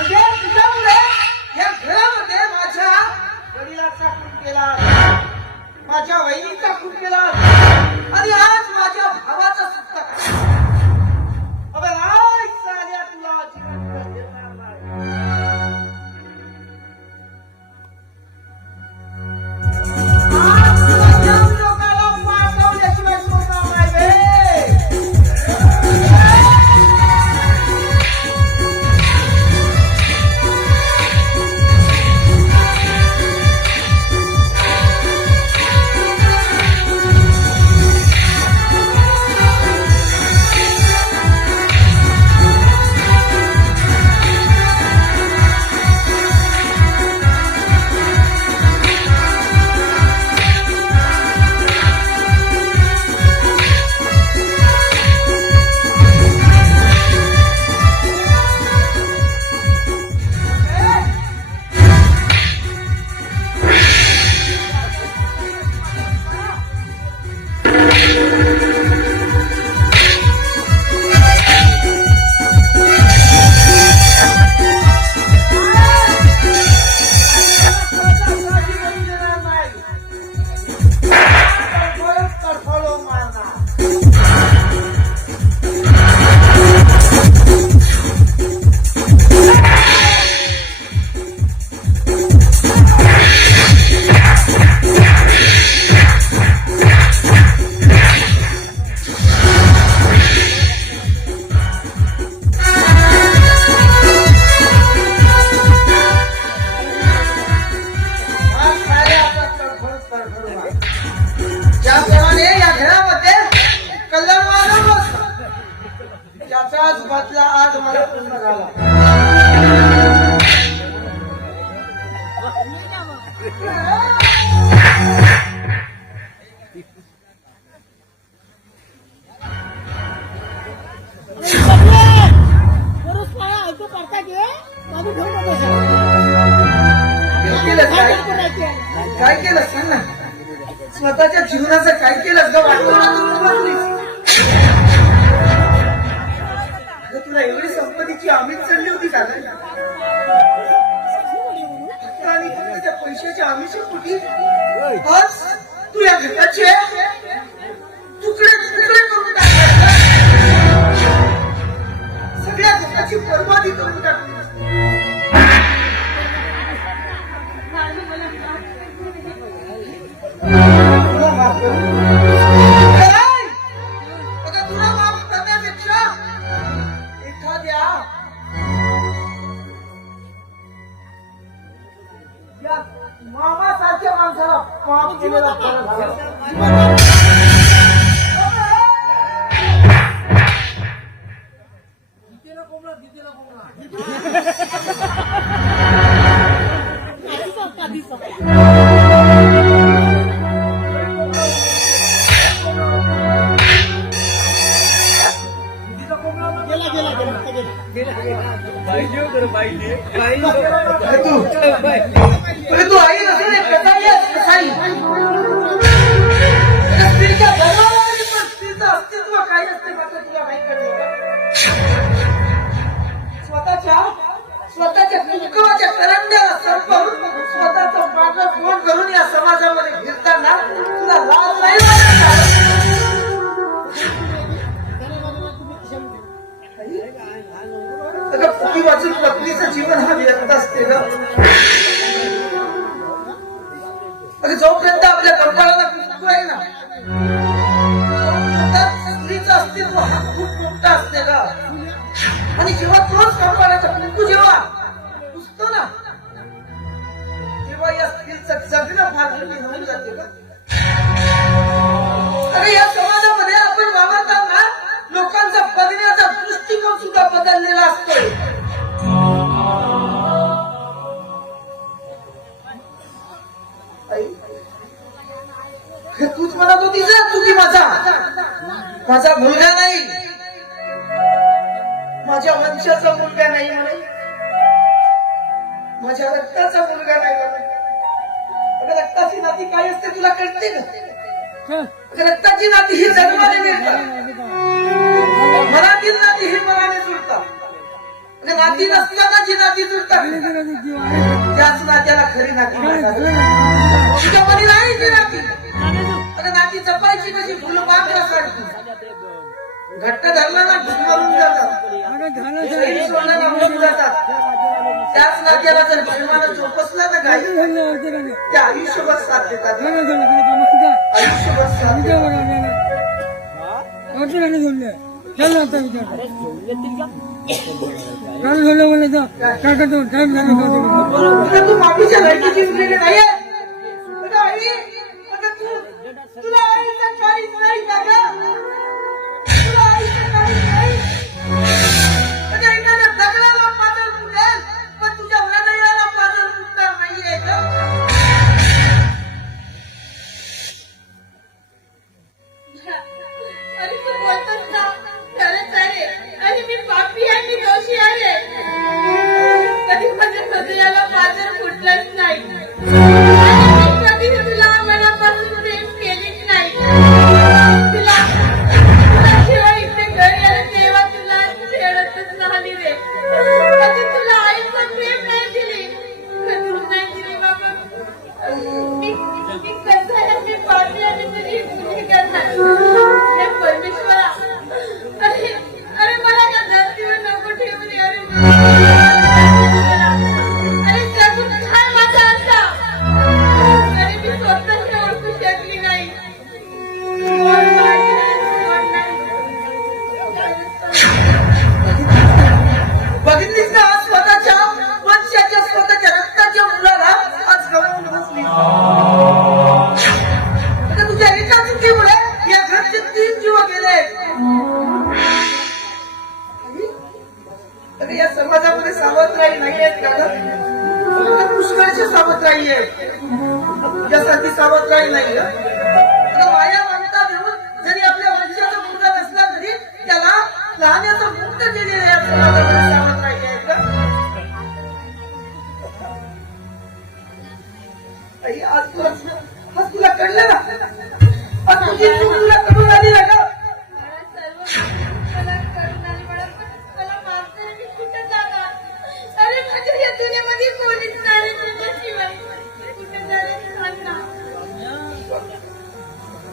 म्हणजे तुझ्यामुळे या घरामध्ये माझ्या वडिलाचा केला. माझ्या वहिनीचा खून केला. आणि आज माझ्या भावाचा ज्याप्रमाणे या घरामध्ये कल्याण मानव त्याचाच बदला आज मला पूर्ण झाला Yeah. स्वतःच्या जीवनाचं काय केलं का वाटलं तुला एवढी संपत्तीची आम्हीच चढली होती का आणि त्या पैशाची आमिष कुठे तू या पण स्त्रीचं अस्तित्व काय असते मात्र तुला माहीत कळलं का? स्वतःच्या स्वतःच्या कुंकवाच्या स्वतःचं पाठं फोन करून या समाजामध्ये फिरताना तुला लाज नाही वाचून पत्नीचं जीवन हा व्यक्त असते ना जोपर्यंत आपल्या कंपाळाला कुटुंब आहे ना स्त्रीचं अस्तित्व हा खूप मोठं असते ग. आणि जेव्हा तोच कपाळाचा कुंकू जेव्हा पुसतो ना तेव्हा या स्त्रीचं जगणं फार होऊन जाते ग. अरे या समाजामध्ये आपण वावरताना माझ्या वंशाचा मुलगा नाही म्हणे. माझ्या रक्ताचा मुलगा नाही म्हणे. रक्ताची नाती काय असते तुला कळते ना रक्ताची नाती ही जन्माने मिळतात. मनातील नाती ही मनाने जुळतात नाती नसताना जी नाती जुळतात त्याच नात्याला खरी नाती तुझ्या नाही ती? नाती नाती जपायची कशी? फुलं पात्र सारखी. घट्ट धरला ना भीमारून जातात. जातात. त्याच नात्याला जर भीमानं झोपसला तर काही ते आयुष्यभर साथ देतात. आयुष्यभर साथ देतात. तू माफीच्या लाईटी जिंकलेली नाहीये? यासाठी सावध काही नाही माया मागता देऊन जरी आपल्या वंशाचा मुलगा नसला तरी त्याला मुक्त सावध आज तुला आज तुला कळलं ना? तुझी तुला कळून आली ना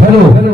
হ্যালো হ্যালো